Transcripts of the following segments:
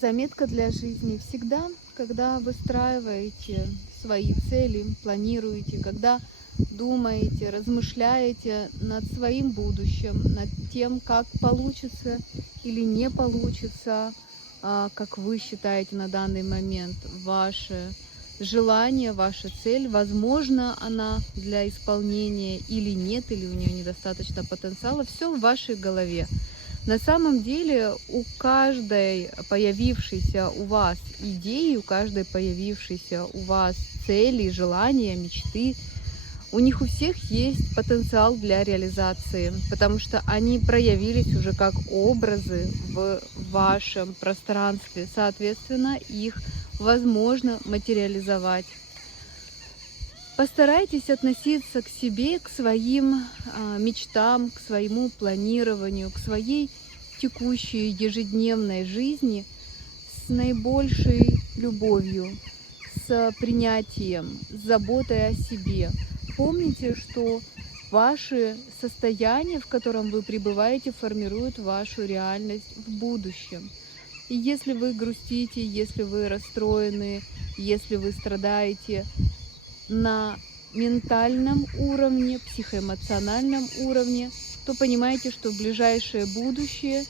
Заметка для жизни. Всегда, когда выстраиваете свои цели, планируете, когда думаете, размышляете над своим будущим, над тем, как получится или не получится, как вы считаете на данный момент ваше желание, ваша цель, возможно она для исполнения или нет, или у нее недостаточно потенциала, все в вашей голове. На самом деле у каждой появившейся у вас идеи, у каждой появившейся у вас цели, желания, мечты, у них у всех есть потенциал для реализации, потому что они проявились уже как образы в вашем пространстве. Соответственно, их возможно материализовать. Постарайтесь относиться к себе, к своим мечтам, к своему планированию, к своей текущей ежедневной жизни с наибольшей любовью, с принятием, с заботой о себе. Помните, что ваше состояние, в котором вы пребываете, формирует вашу реальность в будущем. И если вы грустите, если вы расстроены, если вы страдаете, на ментальном уровне, психоэмоциональном уровне, то понимаете, что в ближайшее будущее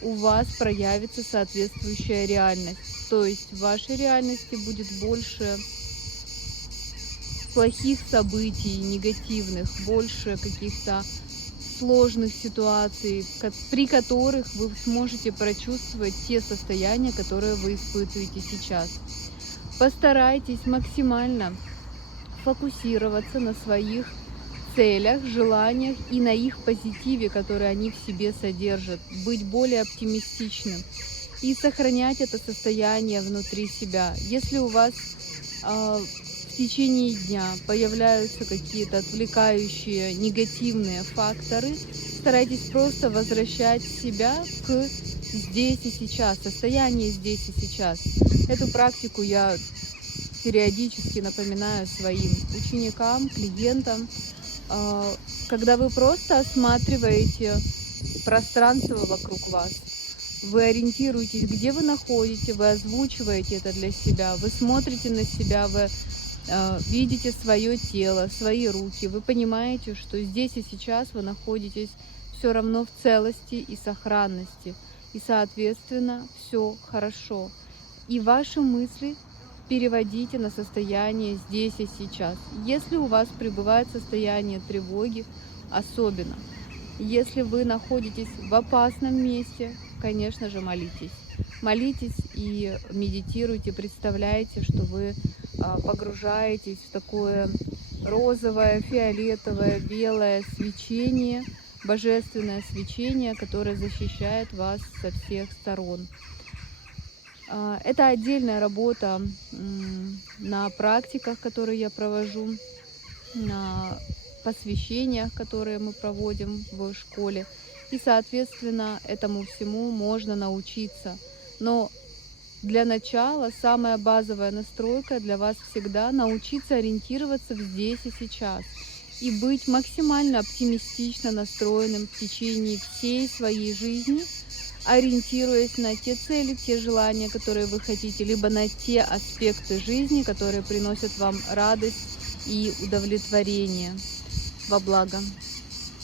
у вас проявится соответствующая реальность. То есть в вашей реальности будет больше плохих событий, негативных, больше каких-то сложных ситуаций, при которых вы сможете прочувствовать те состояния, которые вы испытываете сейчас. Постарайтесь максимально фокусироваться на своих целях, желаниях и на их позитиве, который они в себе содержат, быть более оптимистичным и сохранять это состояние внутри себя. Если у вас в течение дня появляются какие-то отвлекающие негативные факторы, старайтесь просто возвращать себя к здесь и сейчас, состояние здесь и сейчас. Эту практику я периодически напоминаю своим ученикам, клиентам, когда вы просто осматриваете пространство вокруг вас, вы ориентируетесь, где вы находитесь, вы озвучиваете это для себя, вы смотрите на себя, вы видите свое тело, свои руки, вы понимаете, что здесь и сейчас вы находитесь все равно в целости и сохранности, и, соответственно, все хорошо. И ваши мысли переводите на состояние здесь и сейчас. Если у вас пребывает состояние тревоги, особенно. Если вы находитесь в опасном месте, конечно же, молитесь. Молитесь и медитируйте, представляете, что вы погружаетесь в такое розовое, фиолетовое, белое свечение, божественное свечение, которое защищает вас со всех сторон. Это отдельная работа на практиках, которые я провожу, на посвящениях, которые мы проводим в школе. И, соответственно, этому всему можно научиться. Но для начала самая базовая настройка для вас всегда научиться ориентироваться в здесь и сейчас. И быть максимально оптимистично настроенным в течение всей своей жизни, ориентируясь на те цели, те желания, которые вы хотите, либо на те аспекты жизни, которые приносят вам радость и удовлетворение. Во благо.